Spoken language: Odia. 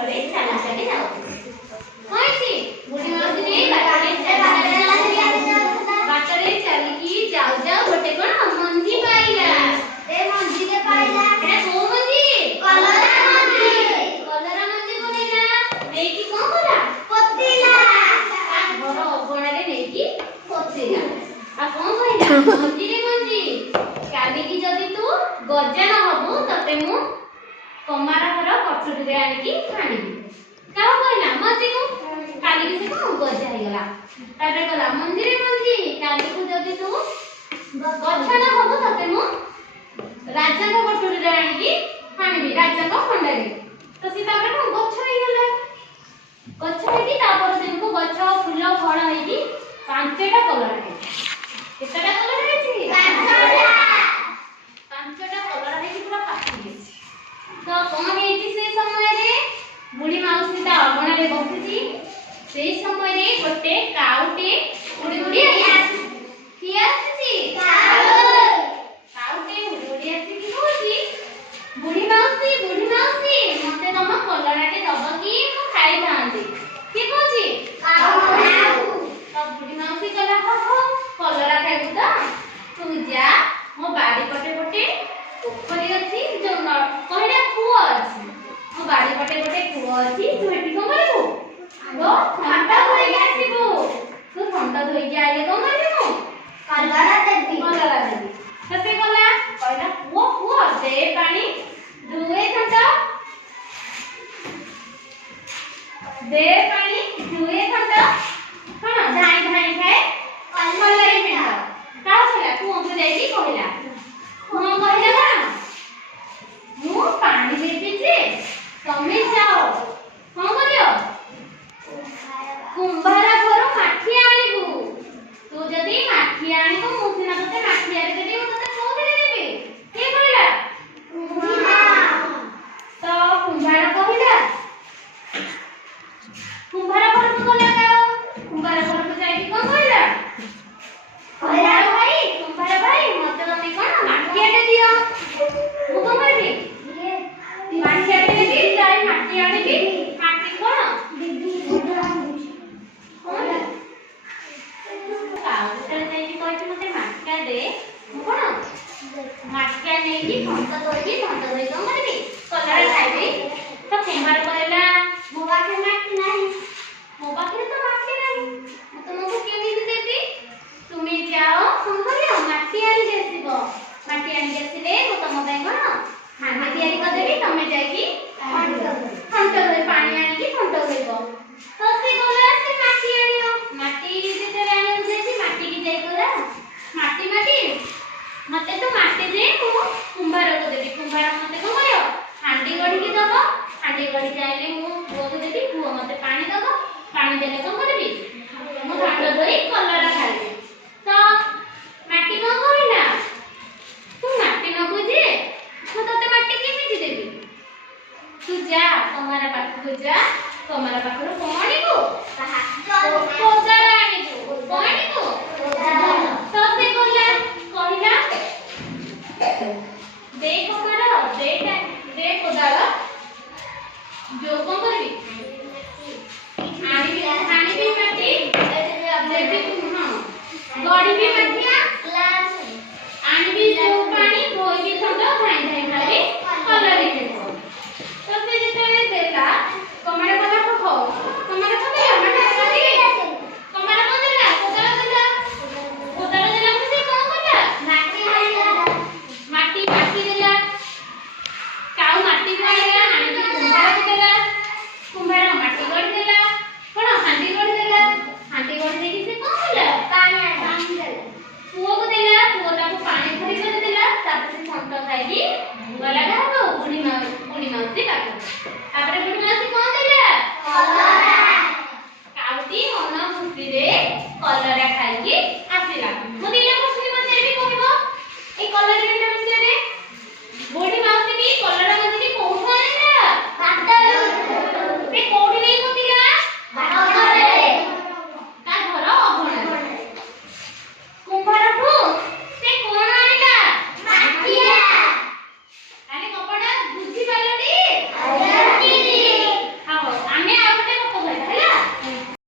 ବାଟରେ ଚାଲି ଚାଲି ଯାଉଥିଲେ। କଇଛି ବୁଢୀ ମାଉସୀ ରେ ବାଟରେ ଚାଲିକି ଯାଉ ଯାଉ ଗୋଟେ କଣ ମଞ୍ଜି ପାଇଲା। ଏ ମଞ୍ଜିରେ ପାଇଲା ଏଟା କୋଉ ମଞ୍ଜି? କଲରା ମଞ୍ଜି। କଲରା ମଞ୍ଜି କୋଇଲା ନେଇକି କଣ କଲା? ପୋତିଲା। ଘର ଅଗଣାରେ ନେଇକି ପୋତିଲା। ଆଉ କଣ କହିଲା? ମଞ୍ଜିରେ ମଞ୍ଜି କାଲିକି ଯଦି ତୁ ଗଜା ନ ହବୁ ତତେ ମୁଁ କମାର ଘର କଚୁରିରେ ଆଣିକି ଛାଣିବି। କାହା କହିଲା? ମଞ୍ଜିକୁ। କାଲିକି ସେ କଣ ଗଜା ହେଇଗଲା। ତାପରେ କହିଲା ମଞ୍ଜିରେ ମଞ୍ଜି କାଲିକୁ ଯଦି ତୁ ଗଛ ନ ହବୁ ତତେ ମୁଁ ରାଜାଙ୍କ କଟୁରିରେ ଆଣିକି ଛାଣିବି, ରାଜାଙ୍କ ଖଣ୍ଡାରେ। ତ ସେ ତାପରେ କଣ ଗଛ ହେଇଗଲା। ଗଛ ହେଇକି ତାପରେ ଦିନକୁ ଗଛ ଫୁଲ ଫଳ ହେଇକି 5ଟା କଲରା ହେଇଛି। କେତେଟା କଲରା ହେଇଛି? 5ଟା କଲରା ହେଇକି ପୁରା ପାଚି ଯାଇଛି। ତ କଣ ହେଇଛି ସେ ସମୟରେ? ବୁଢୀ ମାଉସୀ ତା ଅଗଣାରେ ବସିଛି। ସେଇ ସମୟରେ ଗୋଟେ କାଉଟେ ଉଡି ଉଡି ଆସିଛି। କିଏ ଆସିଛି? କାଉଟେ ଉଡି ଉଡି ଆସିକି କହୁଛି ବୁଢୀ ମାଉସୀ ମତେ ତମ କଲରାଟେ ଦବ କି? ମୁଁ ଖାଇଥାନ୍ତି। କିଏ କହୁଛି? ତ ବୁଢୀ ମାଉସୀ କହିଲା ହଉ କଲରା ଖାଇବୁ ତ ତୁ ଯା ମୋ ବାଡ଼ି ପଟେ ଗୋଟେ ପୋଖରୀ ଅଛି, ଯୋଉ କହିଲା କୂଅ ଅଛି। ମୋ ବାଡ଼ି ପଟେ ଗୋଟେ କୂଅ ଅଛି, ତୁ ଏଠି କଣ କରିବୁ? ଥଣ୍ଟ ଧୋଇକି ଆସିବୁ। ତୁ ଥଣ୍ଟ ଧୋଇକି ଆଇଲେ କଣ କରିବୁ? କଲରା ଦେବି। ତ ସେ ଗଲା କହିଲା ପୁଅ ଦେ ପାଣି ଧୁଏ ଥଣ୍ଟ, ଦେ ପାଣି ଧୁଏ ଥଣ୍ଟ। କଣ ଧାଇଁ ଧାଇଁ ଖାଏ କଲରା ପିଣ୍ଡ। କାହା କହିଲା? ପୁଅକୁ ଯାଇକି କହିଲା। ପୁଅ କହିଲା କଣ? ମୁଁ ପାଣି ଦେବି ଯେ ତମେ ଯାଅ କଣ କରିବ? କୁମ୍ଭାର ଘରୁ ମାଠି ଆଣିବୁ। ତୁ ଯଦି ମାଠି ଆଣିବୁ ମୁଁ ସିନା ତତେ ମାଠିଆରେ ଦେବି, ମୁଁ ତତେ କୋଉଥିରେ ଦେବି? କିଏ କହିଲା? ତ କୁମ୍ଭାର କହିଲା। କୁମ୍ଭାର ଘରକୁ ଗଲା କାଉ। କୁମ୍ଭାର ଘରକୁ ଯାଇକି କଣ କହିଲା? କୁମ୍ଭାର ଭାଇ ମତେ ତମେ କଣ ମାଠିଆଟେ ଦିଅ। ମୁଁ କଣ କରିବି? ମାଠିଆଟେ ଦେବି। ଯାଇ ମାଟି ଆଣିବି। ମାଟି କଣ? ମାଠିଆ ନେଇକି ଥଣ୍ଟ ଧୋଇକି କଣ କରିବି? କଲରା ଖାଇବି। ତ କୁମ୍ଭାର କହିଲା ମୋ ପାଖରେ ମାଟି ନାହିଁ। ମୋ ପାଖରେ ତ ମାଟି ନାହିଁ, ମୁଁ ତମକୁ କେମିତି ଦେବି? ତୁମେ ଯାଅ କଣ କରିବ? ମାଟି ଆଣିକି ଆସିବ। ମାଟି ଆଣିକି ଆସିଲେ ମୁଁ ତମ ପାଇଁ କଣ ହାଣ୍ଡି ତିଆରି କରିଦେବି। ତମେ ଯାଇକି ଥଣ୍ଟ ଧୋଇ ପାଣି ଆଣିକି ଥଣ୍ଟ ଧୋଇବ। ତ ସେ ଗଲା ସେ ମାଟି ଆଣିବ। ମାଟି ଯେତେବେଳେ ଆଣିବାକୁ ଯାଇଛି ମାଟିକି ଯାଇ କହିଲା ମାଟି ମତେ ତ ମାଟି ଦେ, ମୁଁ କୁମ୍ଭାରକୁ ଦେବି। କୁମ୍ଭାର ମତେ କଣ କରିବ? ହାଣ୍ଡି ଗଢିକି ଦବ। ହାଣ୍ଡି ଗଢିକି ଆଇଲେ ମୁଁ ପୁଅକୁ ଦେବି। ପୁଅ ମତେ ପାଣି ଦବ। ପାଣି ଦେଲେ କଣ କରିବି? ମୁଁ ଥଣ୍ଟ ଧୋଇ କଲରା ଖାଇବି। ତ ମାଟି କଣ କହିଲା? ତୁ ମାଟି ନବୁ ଯେ ମୁଁ ତତେ ମାଟି କେମିତି ଦେବି? ତୁ ଯା କମାର ପାଖକୁ ଯା। କମାର ପାଖରୁ କଣ ଆଣିବୁ? କୋଦାଳ ଆଣିବୁ। କଣ ଆଣିବୁ? ତ ସେ କହିଲା ଦେ କମାର ଦେ କୋଦାଳ। ଯୋଉ କଣ କରିବି? ଆଣିବି ମାଟି ଦେବି। ଗଢିବି ମାଠିଆ ଆଣିବି। ଯୋଉ ପାଣି ଧୋଇବି ଥଣ୍ଟ ଧାଇଁ ଧାଇଁ ଖାଇବି କଲରା ଖାଇବ। ତ ସେ ଯେତେବେଳେ ଦେଲା କମାର କହିଲା ହଉ। କମାର କଣ ଦେଲା? କମାର କଣ ଦେଲା? କୋଦାଳ ଦେଲା। ସେ କଣ କଲା? ମାଟି ଦେଲା। କାଉ ମାଟିକୁ ଆଣିଲା ଆଣିକି କୁମ୍ଭାରକୁ ଦେଲା। କୁମ୍ଭାର ମାଟି ଗଢି ଦେଲା। କଣ ହାଣ୍ଡି ଗଢି ଦେଲା। ହାଣ୍ଡି ଗଢି ଦେଇକି ସେ କଣ କଲା? ପାଣି ଦେଲା। ପୁଅକୁ ଦେଲା। ପୁଅ ତାକୁ ପାଣି ଭରି କରି ଦେଲା। ତାପରେ ସେ ଥଣ୍ଟ ଖାଇକି ଗଲା କାହାକୁ? ବୁଢୀ ମାଉସୀ ପାଖକୁ।